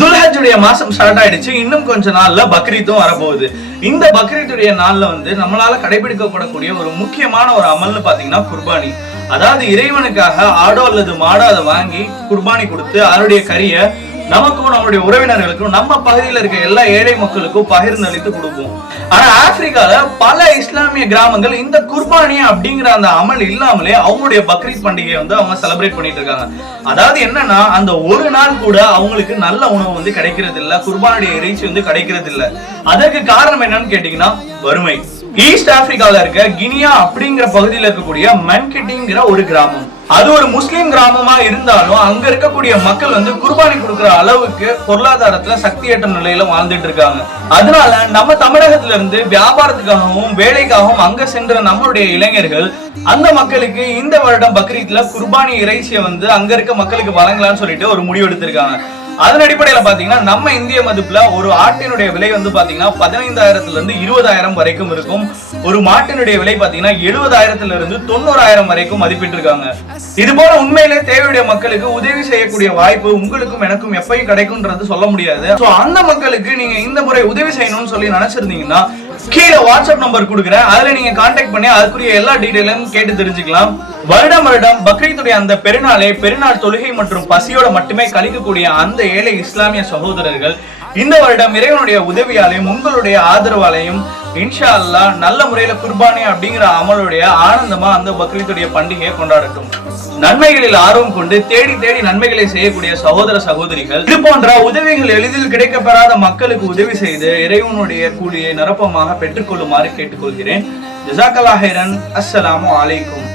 துல்ஹஜ்ஜுடைய மாசம் ஸ்டார்ட் ஆயிடுச்சு. இன்னும் கொஞ்ச நாள்ல பக்ரீத்தும் வரப்போகுது. இந்த பக்ரீத்துடைய நாள்ல நம்மளால கடைபிடிக்கப்படக்கூடிய ஒரு முக்கியமான ஒரு அமல்னு பாத்தீங்கன்னா குர்பானி. அதாவது இறைவனுக்காக ஆடோ அல்லது மாடோ அதை வாங்கி குர்பானி கொடுத்து அதனுடைய கறியை நமக்கும் நம்மளுடைய உறவினர்களுக்கும் நம்ம பகுதியில் இருக்க எல்லா ஏழை மக்களுக்கும் பகிர்ந்தளித்து கொடுப்போம். ஆனா ஆப்பிரிக்கால பல இஸ்லாமிய கிராமங்கள் இந்த குர்பானி அப்படிங்கிற அந்த அமல் இல்லாமலே அவங்களுடைய பக்ரீத் பண்டிகையை அவங்க செலிப்ரேட் பண்ணிட்டு இருக்காங்க. அதாவது என்னன்னா அந்த ஒரு நாள் கூட அவங்களுக்கு நல்ல உணவு கிடைக்கிறது இல்ல, குர்பானுடைய இறைச்சி கிடைக்கிறது இல்ல. அதற்கு காரணம் என்னன்னு கேட்டீங்கன்னா வறுமை. ஈஸ்ட் ஆப்பிரிக்கால இருக்க கினியா அப்படிங்கிற பகுதியில் இருக்கக்கூடிய மன்கிட்டிங்கிற ஒரு கிராமம், அது ஒரு முஸ்லிம் கிராமமா இருந்தாலும் அங்க இருக்கக்கூடிய மக்கள் குர்பானி கொடுக்கிற அளவுக்கு பொருளாதாரத்துல சக்தியற்ற நிலையில வாழ்ந்துட்டு இருக்காங்க. அதனால நம்ம தமிழகத்துல இருந்து வியாபாரத்துக்காகவும் வேலைக்காகவும் அங்க சென்ற நம்மளுடைய இளைஞர்கள் அந்த மக்களுக்கு இந்த வருடம் பக்ரீத்ல குர்பானி இறைச்சியை அங்க இருக்க மக்களுக்கு வழங்கலாம்னு சொல்லிட்டு ஒரு முடிவு எடுத்திருக்காங்க. அதன் அடிப்படையில பாத்தீங்கன்னா நம்ம இந்திய மதிப்புல ஒரு ஆட்டினுடைய விலை பாத்தீங்கன்னா 15,000 இருந்து 20,000 வரைக்கும் இருக்கும். ஒரு மாட்டினுடைய விலை பாத்தீங்கன்னா 70,000 இருந்து 90,000 வரைக்கும் மதிப்பிட்டு இருக்காங்க. இது போல உண்மையிலே தேவையுடைய மக்களுக்கு உதவி செய்யக்கூடிய வாய்ப்பு உங்களுக்கும் எனக்கும் எப்பயும் கிடைக்கும்ன்றது சொல்ல முடியாது. அந்த மக்களுக்கு நீங்க இந்த முறை உதவி செய்யணும்னு சொல்லி நினைச்சிருந்தீங்கன்னா கீழே வாட்ஸ்அப் நம்பர் கொடுக்குறேன், அதுல நீங்க கான்டாக்ட் பண்ணி அதுக்குரிய எல்லா டீடைலும் கேட்டு தெரிஞ்சுக்கலாம். வருடம் பக்ரீத்துடைய அந்த பெருநாள் தொழுகை மற்றும் பசியோட மட்டுமே கழிக்கக்கூடிய அந்த ஏழை இஸ்லாமிய சகோதரர்கள் இந்த வருடம் இறைவனுடைய உதவியாலையும் உங்களுடைய ஆதரவாலையும் இன்ஷா அல்லாஹ் நல்ல முறையில குர்பானி அப்படிங்கிற அமலுடைய ஆனந்தமா அந்த பக்ரீத்துடைய பண்டிகையை கொண்டாடட்டும். நன்மைகளில் ஆர்வம் கொண்டு தேடி தேடி நன்மைகளை செய்யக்கூடிய சகோதர சகோதரிகள் இது போன்ற உதவிகள் எளிதில் கிடைக்கப்பெறாத மக்களுக்கு உதவி செய்து இறைவனுடைய கூலியை நிரப்பமாக பெற்றுக்கொள்ளுமாறு கேட்டுக்கொள்கிறேன். ஜஸாக்கல்லாஹ் ஹைரன். அஸ்ஸலாமு அலைக்கும்.